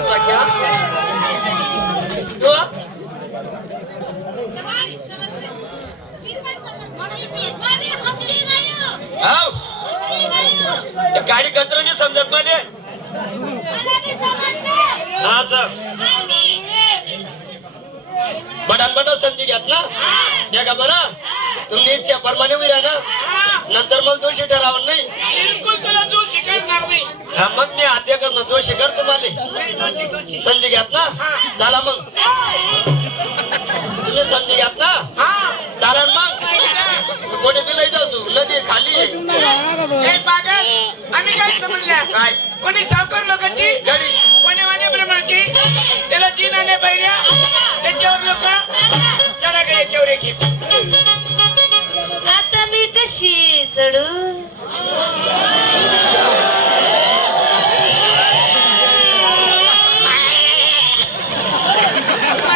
करता क्या तो हाव गाडी कचरा नाही समजत मला हा सर बटान बटा समजी घ्यात ना या का बरं तुम्ही इच्छा परमाने उभी राहा ना नंतर मला दोषी ठरावं नाही बिलकुल तुला दोषी करणार नाही हा मग मी आद्य करणं दोषी कर तुम्हाला समजी घ्यात ना चला मग तुम्ही समजी घ्यात ना कारण मग कोणी बिलायचं असू नदी खाली आम्ही काय समजल्या काय कोणी सावकार लोकांची गाडी कोणी वाण्याप्रमाणची त्याला जिनाने बैऱ्या त्याच्यावर लोक चढा गे याच्यावर एक आता मी कशी चढू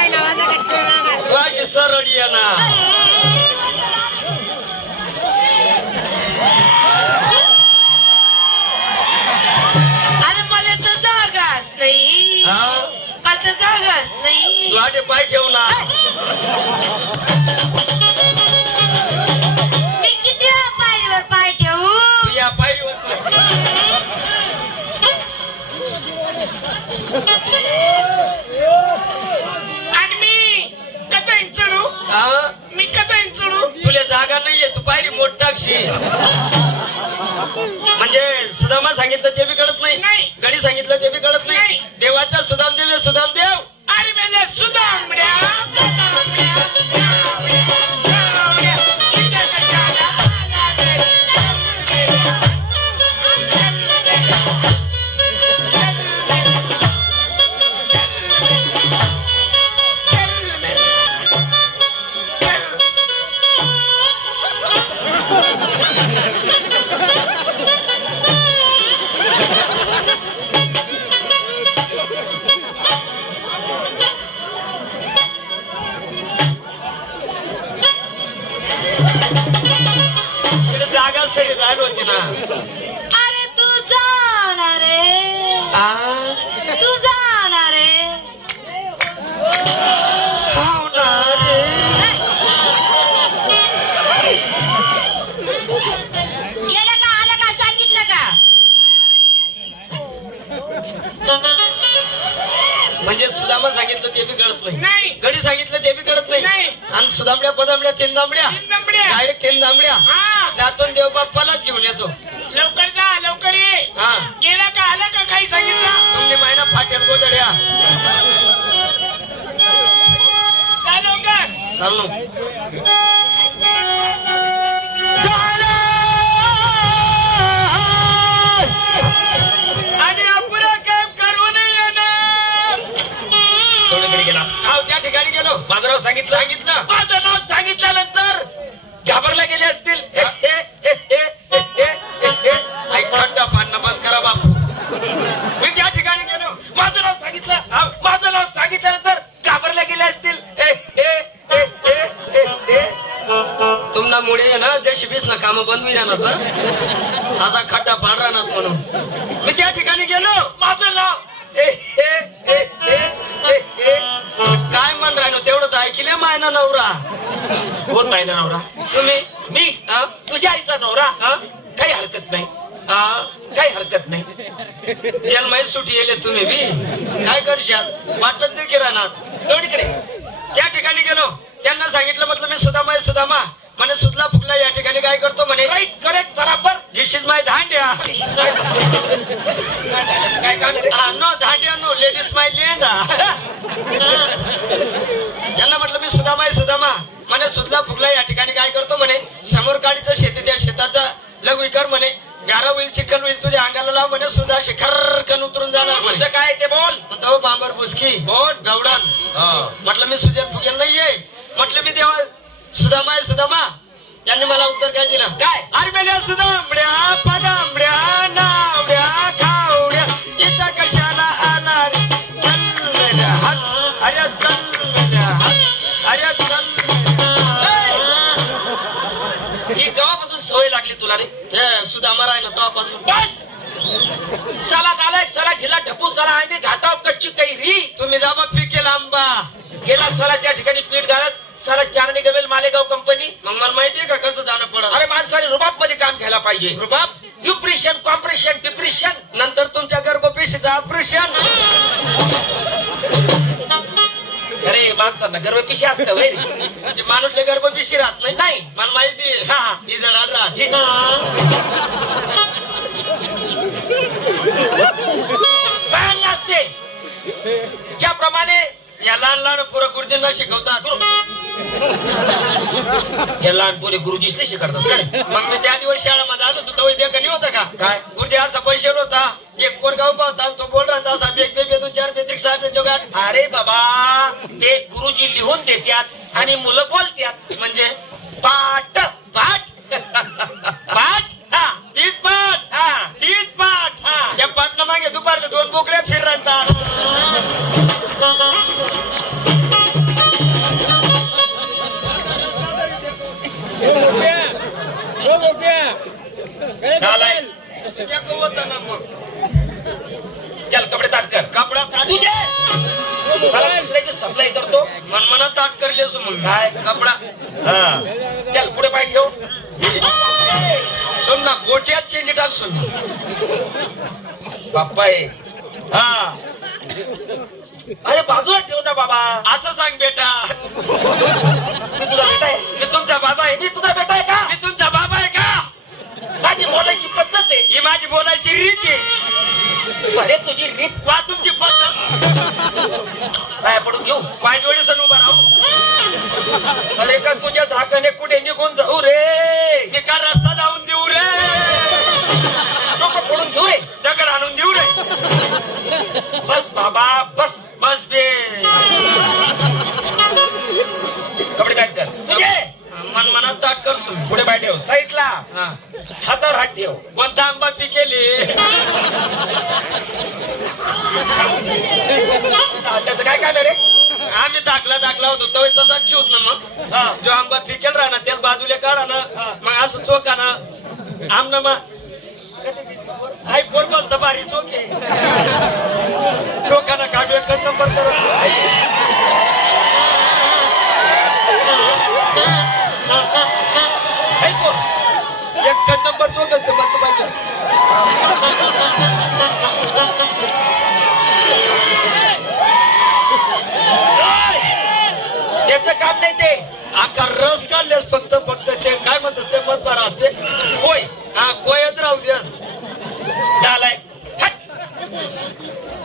तू अशी सरळ ये ना अरे मला तर जागाच नाही मला तर जागाच नाही तू आधी पाय ठेव ना मी किती वेळा पायरीवर पाय ठेवू तू या पायरी आणि मी कसा चढू मी कसा चढू तुला जागा नाहीये तू पायरी मोठ टाकशी म्हणजे सुदामा सांगितलं ते बी कळत नाही गडी सांगितलं ते बी कळत नाही देवाचा सुदाम देव सुदाम देव अरे मेले सुदामड्या जागा सगळी जाण होती ना अरे तू जाणार रे तू जाणार रे हाव ना रे गेलं का आलं का सांगितलं का म्हणजे सुदामा सांगितलं ते बी कळत नाही. नाही गडी सांगितलं ते बी कळत नाही नाही. आणि सुदामड्या पदामड्या तीन दामड्या डायरेक्ट तीन दामड्या त्यातून देव बाप्पालाच घेऊन येतो लवकर जा लवकर ये हा गेला का आला का काही सांगितलं तुमने मायना फाट्यात गोदड्या जा लवकर चालू आणि अपुरा काम करू नये येणार कोणीकडे गेला हा त्या ठिकाणी गेलो माझं नाव सांगितलं माझं नाव सांगितल्यानंतर घाबरला गेले असतील आई खड्डा पाडणं बंद करा बापू मी त्या ठिकाणी गेलो माझं नाव सांगितलं माझं नाव सांगितल्यानंतर घाबरले गेले असतील तुमना मुळे ना जशी बीस ना काम बंद होई राहणार बरं असा खड्डा पाड राहणार म्हणून मी त्या ठिकाणी गेलो माझं नाव काय म्हण राहिनो तेवढंच ऐकले मायना नवरा कोण नाही ना नवरा तुम्ही मी तुझ्या आईचा नवरा काही हरकत नाही काही हरकत नाही जन्माई सुटी येले तुम्ही बी काय करशाल वाटत नाही की राहणार दोन्हीकडे त्या ठिकाणी गेलो त्यांना सांगितलं म्हटलं मी सुदामा म्हणे सुदला फुगला या ठिकाणी काय करतो म्हणे राईट करेक्ट बराबर दिस इज माय धांड्या काय काय नो धांड्या नो लेडीज माय लेंडा त्यांना म्हटलं मी सुदामा म्हणे सुदला फुगला या ठिकाणी काय करतो म्हणे समोर काढीचं शेती त्या शेताचा लघु विकार म्हणे गारा होईल चिखल होईल तुझ्या अंगाला लाव म्हणे सुद्धा शिखर कन उतरून जाणार म्हणजे काय ते बोल तो बांबर बुसकी बोल गवडण म्हटलं मी सुजल फुगेल नाहीये म्हटलं मी देवा सुदामा त्यांनी मला उत्तर काय दिलं काय अरे मेल्या सुदामड्या पदामड्या नावड्या खावड्या इथं कशाला आला रे चल मेल्या हात अरे चल मेल्या हात अरे चल ही केव्हापासून सवय लागली तुला रे ते सुदामा राहिला तेव्हापासून बस साला नालायक साला ढिला ढपू साला आणि घाटाव कच्ची तुम्ही जा बा पिकेल आंबा. गेला साला त्या ठिकाणी पीठ घालत साला चारणी गवेल मालेगाव कंपनी. मग मला माहितीये का कसं जाणं पडत. अरे माणसाने रुबाब मध्ये काम घ्यायला पाहिजे. रुबाब डिप्रेशन, कॉम्प्रेशन, डिप्रेशन. नंतर तुमच्या गर्भपिशीचं ऑपरेशन. अरे माणसांना गर्भपिशी असतं वय रे. म्हणजे माणूसले गर्भपिशी राहत नाही. नाही. मला माहिती हा. ही जडा रास. बांग असते ज्याप्रमाणे या लहान लहान पोरं गुरुजींना शिकवतात. हे लहान पोरे गुरुजीसले शिकवतात काय. मग मी त्या दिवस शाळेमध्ये आलो होतो तेव्हा ते कधी होता का काय? गुरुजी असा पैसे होता. एक पोरगा उभा होता आणि तो बोल रहा असा बेग बेग 2-4 बेत्रिक 6 बेचो गाठ. अरे बाबा ते गुरुजी लिहून देतात आणि मुलं बोलतात. म्हणजे पाठ पाठ पाठ हा तीच पाठ हा तीच पाठ. हा. त्या पाठनं मागे दुपारले 2 बोकड्या फिर राहतात. नालाय. एक होतं ना मग चल कपडे ताट कर. कपडा ताट. तुझे मला दुसऱ्याची सप्लाय करतो. मनमनात ताट करले असं मग काय? कपडा. हा चल पुढे पाय ठेव. सोम ना गोट्यात चेंडी टाक सोम. बाप्पा आहे. हा अरे बाजूला ठेव ना बाबा. असं सांग बेटा. मी तुझा बेटा आहे. मी तुमचा बाबा आहे. मी तुझा बेटा आहे का. मी तुमचा बाबा आहे का. माझी बोलायची पद्धत आहे. ही माझी बोलायची रीत आहे. अरे तुझी रीत वा तुमची पद्धत. पाया पडून घेऊ. पाय जोडी सण उभा राहू. अरे का तुझ्या धाकाने कुठे निघून जाऊ रे. मी का रस्ता जाऊन देऊ रे. डोकं फोडून घेऊ रे. दगड आणून देऊ रे. बस बाबा बस. बस बे. कपडे ताट कर. तुझे मनमनात ताट कर सोम. पुढे पाय ठेव. साईडला हा. हातावर हात ठेव. कोणता आंबा पिकेले. त्याचं काय काम आहे रे. आम्ही दाखला होतो तेव्हा तसाच खेळत ना मग. हा. जो आंबा पिकेल राहणार त्याला बाजूला काढा ना. हा. मग असं चोका ना आमना मग आई पोर बोलता भारी चोके. चोका ना काम एकच नंबर करत. एकच नंबर चोकायचं बघ पाहिजे. त्याचं काम नाही ते. आका रस काढल्यास फक्त ते काय म्हणतात ते मत बरं असते. होय हा कोयत राहू द्यास. झालाय.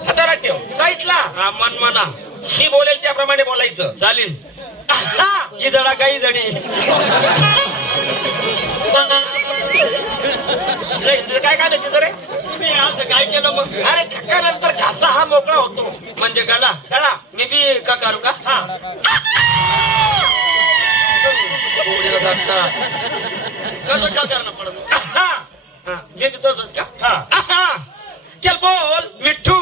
हातावर हात ठेव. साईडला. हा मन म्हणा मी बोलेल त्याप्रमाणे बोलायचं. चालेल. ही जडा काही जडी. काय काम आहे तिथं रे. तुम्ही असं काय केलं मग. अरे थक्कानंतर घासा हा मोकळा होतो. म्हणजे गाला चला मी बी का करू का. हा कसं का करणं पडत. हा हा मी बी तसंच का. हा आहा. चल बोल. मिठ्ठू.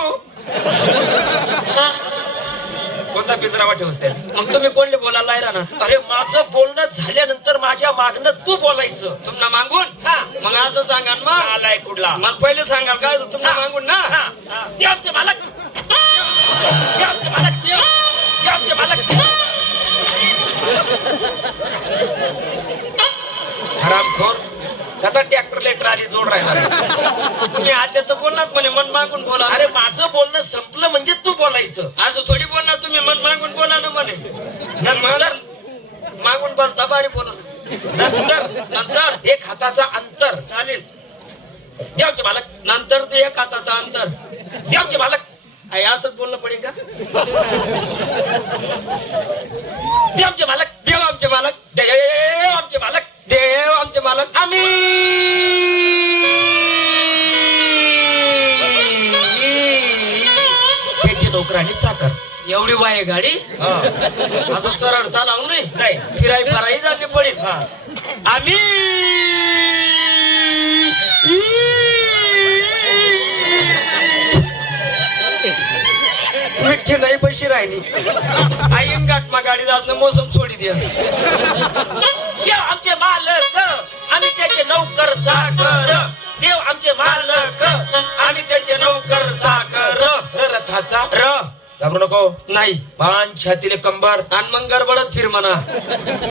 कोणता पिंजरावा ठेवस त्या. मग तुम्ही कोणले बोलायला लायरा ना. अरे माझं बोलणं झाल्यानंतर माझ्या मागणं तू बोलायचं. तुम्हाला मागून. हा मग असं सांगाल मग. आलाय कुठला. मला पहिले सांगाल काय तुम्हाला मागून ना. हा. ते आमचे मालक. ते आमचे मालक. ते आमचे मालक. हरामखोर. त्याचा ट्रॅक्टरला ट्राली जोड राहिला. तुम्ही आता तर बोलणार म्हणे मन मागून बोला. अरे माझं बोलणं संपलं म्हणजे तू बोलायचं. असं थोडी बोलणार तुम्ही मन मागून बोला ना म्हणे. नंतर मागून बोलता बारी बोला. नंतर एक हाताचा अंतर. चालेल. देवचे मालक. नंतर ते एक हाताचा अंतर. देवचे मालक. आई असंच बोलणं पडेल का. देवचे मालक. देव आमचे मालक. देव आमचे मालक. देव आमचे मालक. आम्ही त्याची नोकर आणि चाकर. एवढी वाय गाडी. असं सरळ चालावून नाही. नाही फिराई फराई झाली पडेल. हा आम्ही मिठ्ठी नाही पैशी राहिली. आईन गाठमा गाडी जात मोसम सोडी द्या. देव आमचे मालक. आम्ही त्याचे नौकर चाकर. देव आमचे मालक. आम्ही त्याचे नौकर चाकर. रथाचा र घाबरू नको नाही मान छातीले कंबर आणि मग गडबडत फिर म्हणा